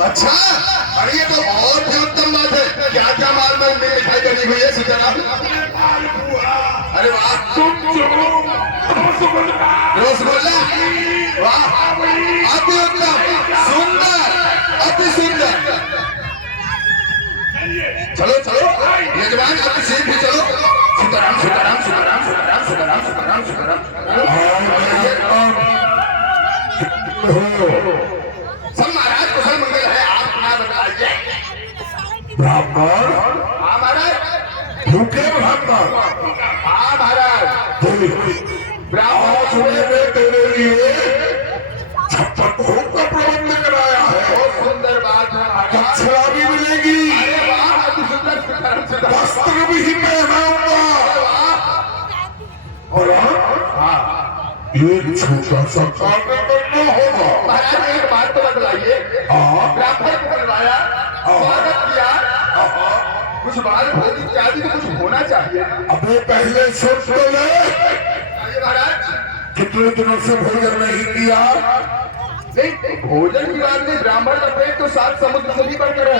अच्छा, अरे ये तो और भी उत्तम बात है। क्या क्या माल में मिठाई बनी हुई है सीताराम? अरे वाह, रसगुल्ला, वाह, अति उत्तम, सुंदर, अति सुंदर। चलो चलो यजमान, अति शीघ्र चलो। सीताराम सीताराम सीताराम सीताराम सीताराम सीताराम सीताराम। सब महाराज कुशल मंगल है, आप अपना बताइए। ब्राह्मण, हाँ महाराज। भूखे ब्राह्मण, हाँ महाराज। आज मैंने तेरे लिए 56 भोग का प्रबंध कराया है। बहुत सुंदर बात है महाराज। दक्षिणा भी मिलेगी, अरे वाह, अति सुंदर सीताराम सीताराम। वस्त्र भी पहनाऊंगा। और हाँ एक छोटा सा कार्य करना होगा। महाराज, एक बात तो बतलाइए। हाँ, ब्राह्मण को बुलवाया, स्वागत किया, कुछ बाल भोग इत्यादि तो कुछ होना चाहिए। अबे पहले सुन तो ले, आइए महाराज। कितने दिनों से भोजन नहीं किया? नहीं, भोजन की बात नहीं, ब्राह्मण का पेट तो 7 समुद्र से भी बढ़कर है।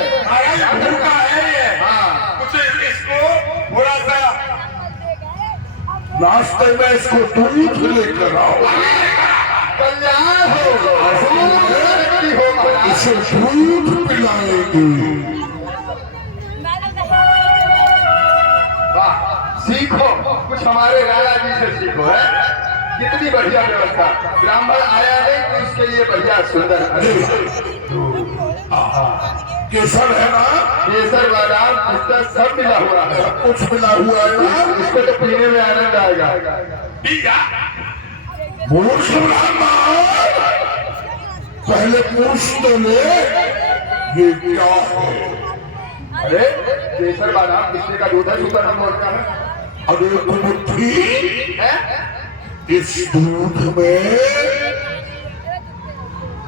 भूखा है ये। हाँ, कुछ इसको थोड़ा सा नाश्ते में इसको दूध लेकर आओ, कल्याण हो, सुंदर हो महाराज। इसे दूध पिलाएंगे। वाह, सीखो कुछ हमारे राजा जी से सीखो। है कितनी बढ़िया व्यवस्था। ब्राह्मण आया है तो उसके लिए बढ़िया सुंदर केसर है ना, केसर बादाम पिस्ता सब मिला हुआ है। कुछ मिला हुआ है ना। इसको तो पीने में आनंद आएगा। मूर्ख ब्राह्मण, पहले पूछ तो ले ये क्या है। अरे केसर बादाम पिस्ते का दूध है, सुपर हम बोलता है। अरे बुद्धि, हैं? इस दूध में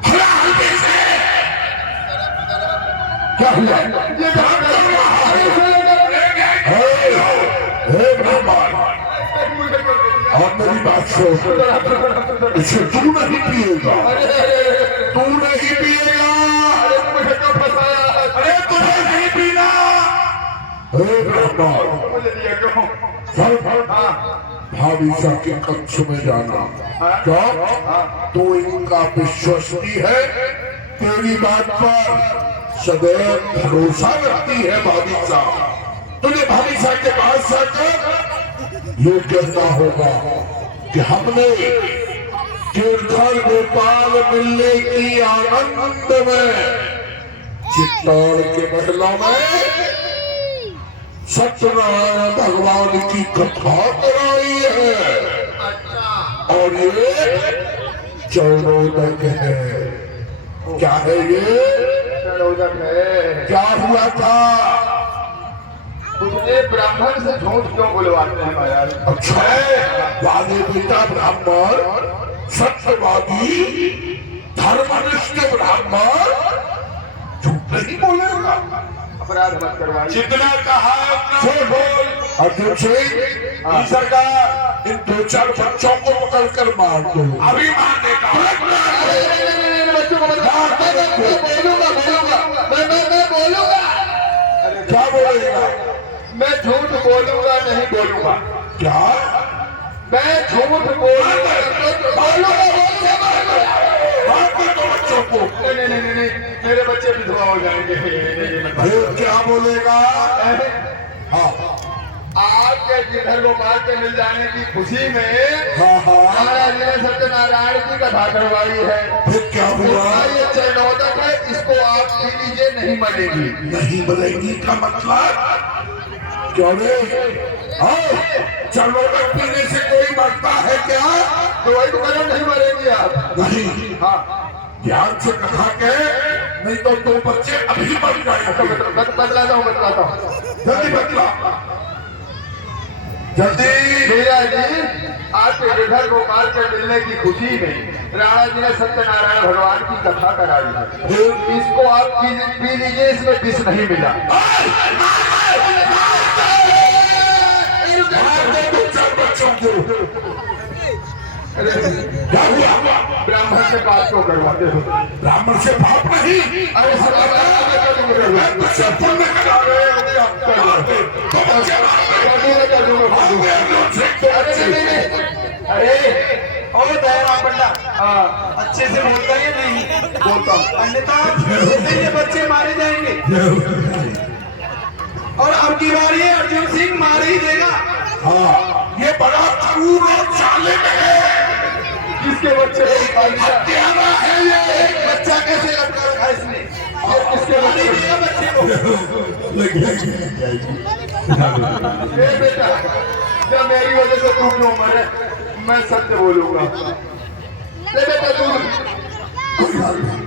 हरा हल्के से क्या हुआ? ये बात कर रहा हे ब्राह्मण, और मेरी बात सुन, इसे तू नहीं पिएगा, तू नहीं पिएगा। मुझे तो फंसाया है। अरे तुझे नहीं पीना। हे ब्राह्मण, मुझे दिया क्यों? चल भाभी साहब के कक्ष में जाना। क्या तू इनका विश्वसनीय है? तेरी बात पर सदैव भरोसा रखती है भाभी साहब। तुझे भाभी साहब के पास जाकर ये कहना होगा कि हमने गिरधर गोपाल मिलने की आनंद में चित्तौड़ के महलों में सत्यनारायण भगवान की कथा कराई है। और ये चौरोदक है। क्या है ये? चौरोदक है। क्या हुआ था? उसने ब्राह्मण से झूठ क्यों बुलवाते हैं महाराज? अच्छा, वाले बेटा ब्राह्मण, सत्यवादी, धर्मनिष्ठ ब्राह्मण झूठ नहीं बोलेगा। अपराध मत करवाइए। जितना कहा है उतना बोल। अर्जुन सिंह, सरकार इन 2-4 बच्चों को पकड़ कर मार दो। अभी मार देता हूँ। बच्चों को मैं बोलूंगा। क्या बोलेगा? मैं झूठ बोलूंगा, नहीं बोलूंगा। क्या? मैं झूठ बोलूंगा, बच्चों को नहीं, मेरे बच्चे विधवा हो जाएंगे। फिर क्या बोलेगा? हाँ आपके गिरधर गोपाल के मिल जाने की खुशी में हाँ हाँ, महाराज ने सत्यनारायण की कथा करवाई है। फिर क्या हुआ? ये चरणोदक है, इसको आप पी लीजिए, नहीं मरेगी। नहीं बनेगी का मतलब क्यों रे? चरणोदक पीने से कोई मरता है क्या? तो वही तो करो, नहीं मरेगी आप। नहीं। हाँ, ध्यान से कहा के, नहीं तो 2 बच्चे अभी मर जाएंगे। बतलाता हूँ। जल्दी बतला, जल्दी। भैया जी, आपके गिरधर गोपाल के मिलने की खुशी में राणा जी ने सत्यनारायण भगवान की कथा कराई है। इसको आप पी लीजिए, इसमें विष नहीं मिला। बच्चों को क्या हुआ? ब्राह्मण ब्राह्मण से बात क्यों करवाते हो? ब्राह्मण से पाप नहीं। अरे मैं तुझसे पुण्य करा रहे हो क्या? तो बच्चे अरे ओ दयाराम पंडा, हाँ अच्छे से बोलता है नहीं? बोलता हूँ। अन्यथा ऐसे ये बच्चे मारे जाएंगे। और अब की बार ये अर्जुन सिंह मार ही देगा। हाँ, ये बड़ा क्रूर और जालिम है। किसके बच्चे को उठा लिया? हत्यारा है ये। एक बच्चा कैसे लटका रखा है इसने? ये किसके मार ही बच्चे? देगा बच्चे को। ए बेटा, जब मेरी वजह से तू क्यों मरे, मैं सत्य बोलूंगा। ले बेटा तू, कोई बात नहीं।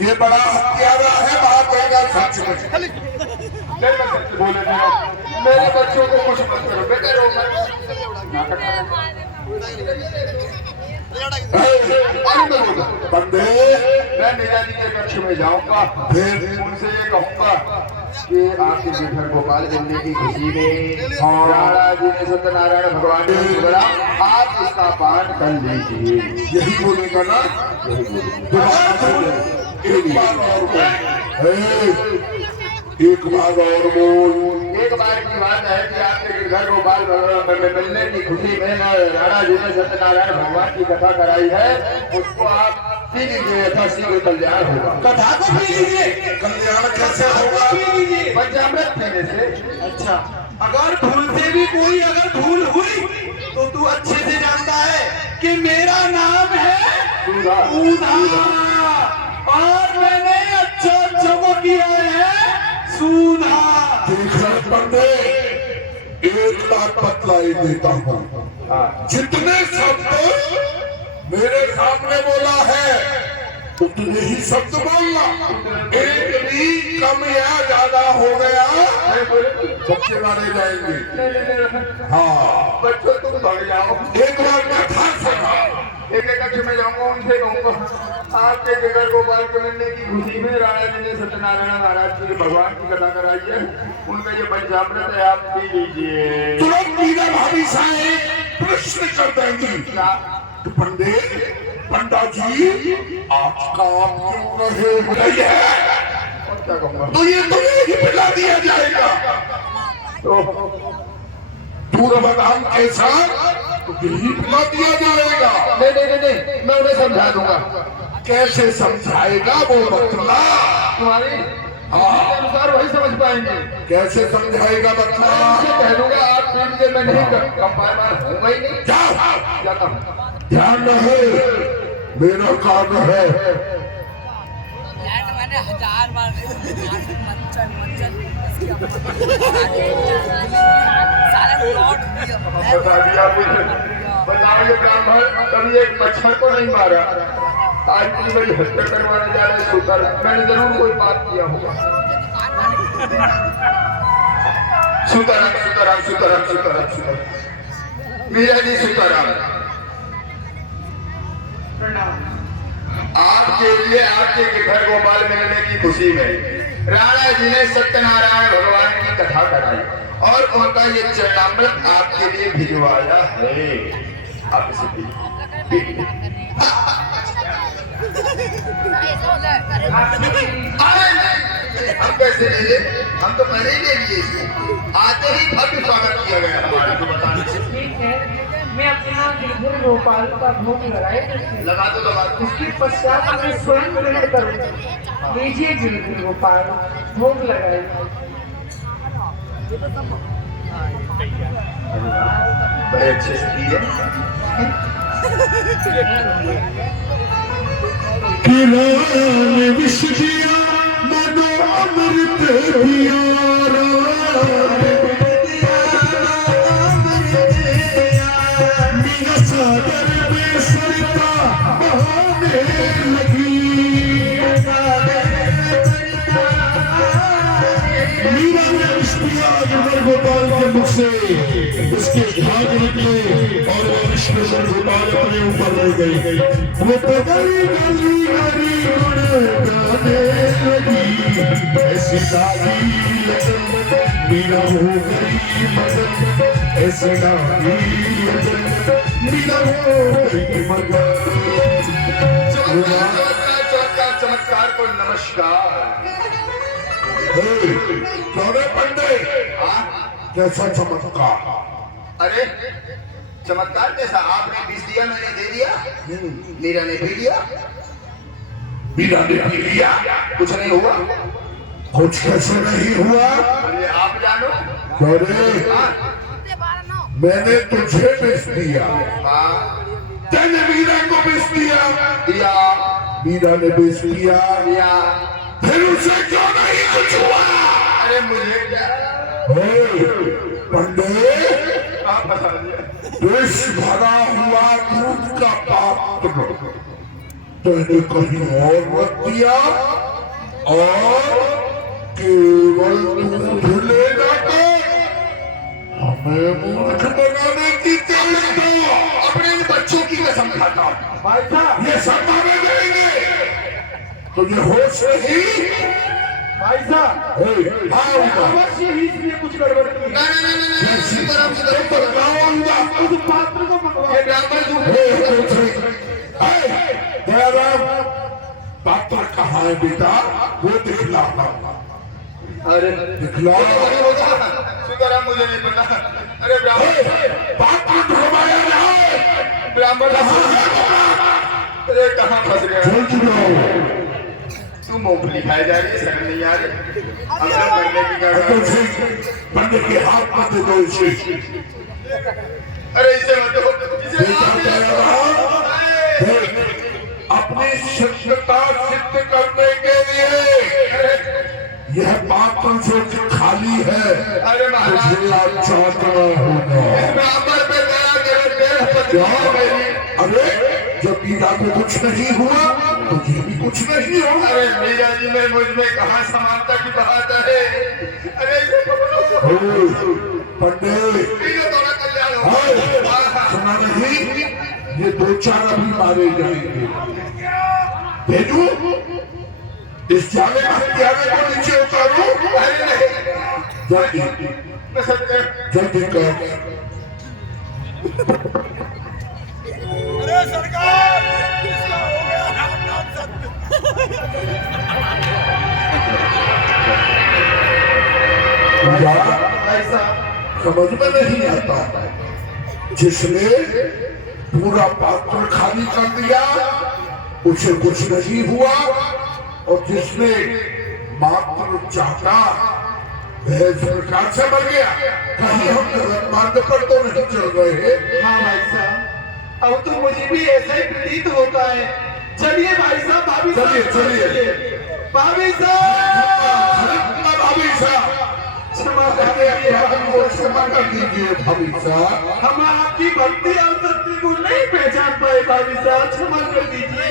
ये बड़ा हत्यारा है, बात कहेगा सच में। ले मैं सत्य बोले दे रहा हूँ। मेरे बच्चों को कुछ मत करो बेटा, रो मत। अरे मैं बोलूंगा, बंदे मैं मीरा जी के कक्ष में जाऊंगा, फिर उनसे ये कहूंगा कि आपके जेठर गोपाल बनने की खुशी में राणा जी ने सत्यनारायण भगवान को बोला, आप इसका पान कर लीजिए। यही बोलेगा ना? दोबारा बोल। एक बार और बोल। एक बार और बोल। एक बार की बात है कि आपके गिरधर गोपाल में मिलने की खुशी में राणा जी ने सत्यनारायण भगवान की कथा कराई है, उसको आप पी लीजिए, यथाशीघ्र कल्याण होगा। कथा को पी लीजिए। कल्याण कैसे होगा? पी लीजिए। पंचामृत पीने से। अच्छा, अगर भूल से भी कोई अगर भूल हुई तो तू अच्छे से जानता है कि मेरा नाम है सुधा। सुधा, और मैंने अच्छा को किया है सुधा। देख रहे बंदे, एक बात बतलाई देता हूँ। हाँ। जितने शब्द मेरे सामने बोला है उतने ही शब्द बोलना। एक भी कम या ज्यादा हो गया बच्चे मारे जाएंगे। हाँ, बच्चों तुम भाग जाओ। एक बार कथा सुना। एक कक्ष में जाऊंगा, उनसे कहूंगा आपके जिगर गोपाल के मिलने की खुशी में राणा जी ने सत्यनारायण महाराज की भगवान की कथा कराई है, उनका ये पंचामृत है, आप पी लीजिए। तुरंत मीरा भाभी साहब प्रश्न कर देंगी। क्या? तो पंडे, पंडा जी आज का आप क्यों रहे बताइए। और क्या कहूंगा? तो ये तुम्हें ही पिला दिया जाएगा। तो दूध बादाम के साथ तो यही पिला दिया जाएगा। नहीं नहीं नहीं नहीं, मैं उन्हें समझा दूंगा। कैसे समझाएगा वो बतला? तुम्हारी के अनुसार वही समझ पाएंगे। कैसे समझाएगा बतला? उनसे कह दूंगा आप पी लीजिए, मैं नहीं कंपार्टमेंट होगा ही नहीं। जाओ, क्या कहूँ? ध्यान रहे, मेरा काम है। यार मैंने 1000 बार सारा लौट दिया। बता दिया मुझे। बताओ ये ब्राह्मण कभी एक मच्छर को नहीं मारा, आज इतनी बड़ी हत्या करवाने जा रहे सुतर। मैंने जरूर कोई बात किया होगा। सुतराम सुतराम सुतराम सुतराम सुतराम, मीरा जी सुतराम। आपके लिए आपके गिरधर गोपाल मिलने की खुशी में राणा जी ने सत्यनारायण भगवान की कथा कराई और उनका ये चरणामृत आपके लिए भिजवाया है। आप इसे पीजिए। हम कैसे ले ले? हम तो पहले ही ले लिए इसको। आते ही भव्य स्वागत किया गया हमारे को बताने से। ठीक है, मैं अपना गिरधर गोपाल का भोग लगाए लगा दो लगा दो। उसके पश्चात मैं स्वयं ग्रहण करूँगा। लीजिए गिरधर गोपाल, भोग लगाए। बड़े अच्छे से दिए। किरान विष दिया मनो अमृत पियारा, मीरा सागर में सरिता बहाने लगी। मीरा ने विष पिया गिरधर गोपाल के मुख से, उसके झाग निकले और वो विष गिरधर गोपाल अपने ऊपर रह गई। वो गली गली गली गाने लगी, ऐसी डाली लगन मीरा हो गई मगन, ऐसी डाली लगन मीरा हो गई मगन। चमत्कार चमत्कार चमत्कार को नमस्कार। क्यों पंडित, कैसा चमत्कार? अरे चमत्कार कैसा? आपने बीज दिया, मैंने दे दिया, मीरा ने भी दिया, मीरा ने भी लिया, कुछ नहीं हुआ। कुछ कैसे नहीं हुआ? अरे आप जानो। अरे हाँ, मैंने तुझे बेच दिया, हाँ, तेने मीरा को बेच दिया, दिया मीरा ने बेच दिया, दिया। फिर उसे क्यों नहीं कुछ हुआ? अरे मुझे क्या, पंडित, आप बता दिया। विष भरा हुआ दूध का पात्र तूने कहीं और रख दिया और केवल दूध ले जाकर हमें मूर्ख बनाने की चेष्टा। अपने इन बच्चों की कसम खाता हूँ। भाई साहब, ये सब माने जाएंगे, तुझे होश नहीं? भाई साहब, अवश्य ही इसलिए कुछ गड़बड़ की है। उस पात्र को मंगवा। दयाराम, पात्र कहाँ है बेटा? वो दिखला, अरे दिखला। शुक्र है, मुझे नहीं पता। अरे ब्राह्मण, पात्र ढूंढवाया जाए। ब्राह्मण, अरे कहाँ फंस गया? जल्दी लो। तू मूंगफली खाई जा रही है, शर्म नहीं आ रही? हम लोग मरने की क्या बात है? पंडित के हाथ मत दे दो इसे। अरे इसे मत दो, इसे आप ले लो। अपनी सत्यता सिद्ध करने के लिए यह पात्र जो खाली है, अरे महाराज, तुझे आज चाटना होगा। इस ब्राह्मण पे दया करो, डेढ़ पत्नी है मेरी। अरे जब मीरा को कुछ नहीं हुआ तुझे भी कुछ नहीं होगा। अरे मीरा जी में मुझ में कहाँ समानता की बात है? अरे इसे पकड़ो। पंडित, मीरा थोड़ा कल्याण हो। सुना नहीं, ये दो चार अभी मारे जाएंगे। भेजू इस जाले हत्यारे को नीचे उतारो। अरे नहीं, जल्दी मैं सत्य, जल्दी कर। अरे सरकार, किसका हो गया? नाम सत्य। ऐसा समझ में नहीं आता, जिसने पूरा पात्र खाली कर दिया उसे कुछ नहीं हुआ, और जिसने मात्र चाहता वह सरकार से मर गया। कहीं हम गलत मार्ग पर तो नहीं चल रहे? हाँ भाई साहब, अब तो मुझे भी ऐसा ही प्रतीत होता है। चलिए भाई साहब, भाभी साहब, चलिए। भाभी साहब, भाभी साहब, क्षमा क्षमा कर दीजिए भाभी साहब। हम आपकी भक्ति और शक्ति को नहीं पहचान पाए भाभी साहब, क्षमा कर दीजिए।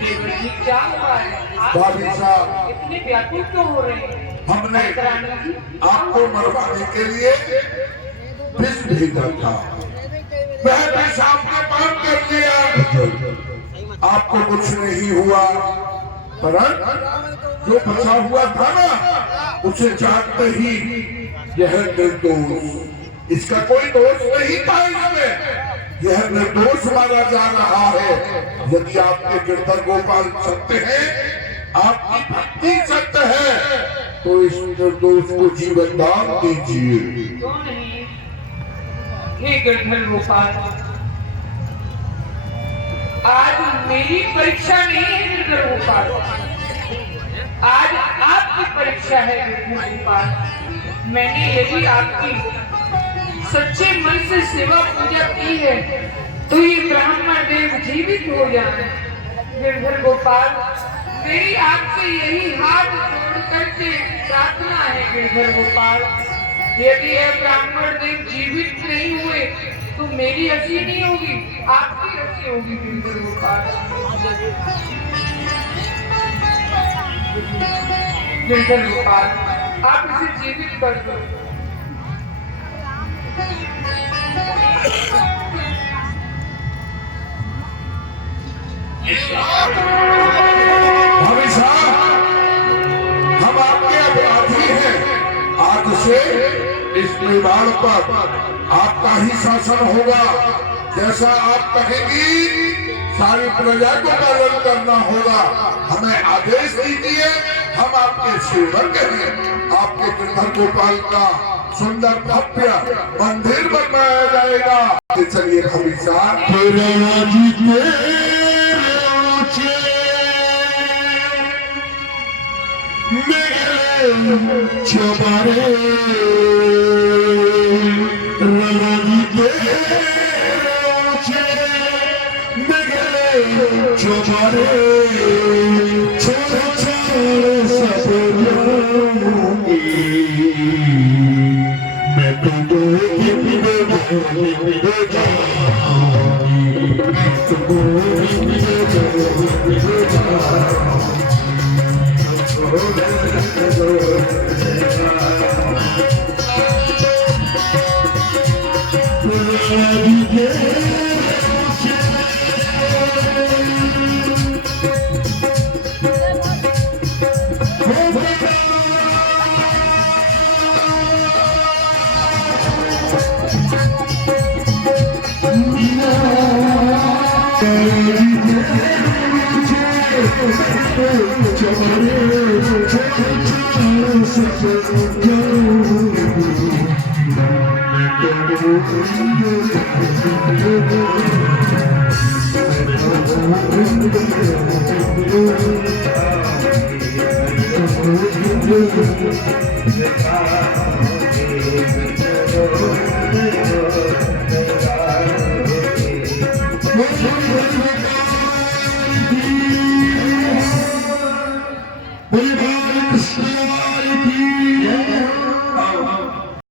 देवर जी क्या हुआ है? आप भाभी साहब, इतने व्याकुल क्यों हो रहे हैं? हमने रानी जी, आपको मरवाने के लिए विष भेजा था, वह विष आपने पान कर लिया, आपको कुछ नहीं हुआ, परंतु जो बचा हुआ था ना उसे जानते ही यह निर्दोष, इसका कोई दोष नहीं था इसमें, यह निर्दोष माना जा रहा है। यदि आपके गिरधर गोपाल सत्य है, आपकी भक्ति सत्य है, तो इस निर्दोष को जीवन दान दीजिए। क्यों नहीं? हे गिरधर गोपाल, आज मेरी परीक्षा नहीं है गिरधर गोपाल, आज आपकी परीक्षा है गिरधर गोपाल। मैंने यदि आपकी सच्चे मन से सेवा पूजा की है तो ये ब्राह्मण देव जीवित हो जाए। गिरधर गोपाल, मेरी आपसे यही हाथ जोड़ करके प्रार्थना है गिरधर गोपाल, यदि यह ब्राह्मण देव जीवित नहीं हुए तो मेरी हंसी नहीं होगी, आपकी हंसी होगी गिरधर गोपाल। गिरधर गोपाल, आप इसे जीवित कर दो। भाभी साहब, हम आपके अपराधी हैं, आज से इस मेवाड़ पर आपका ही शासन होगा। जैसा आप कहेंगी सारी प्रजा को पालन करना होगा। हमें आदेश दीजिए, हम आपके सेवक हैं। आपके गिरधर गोपाल का सुंदर भव्य मंदिर बनवाया जाएगा। चलिए भाभी साहब,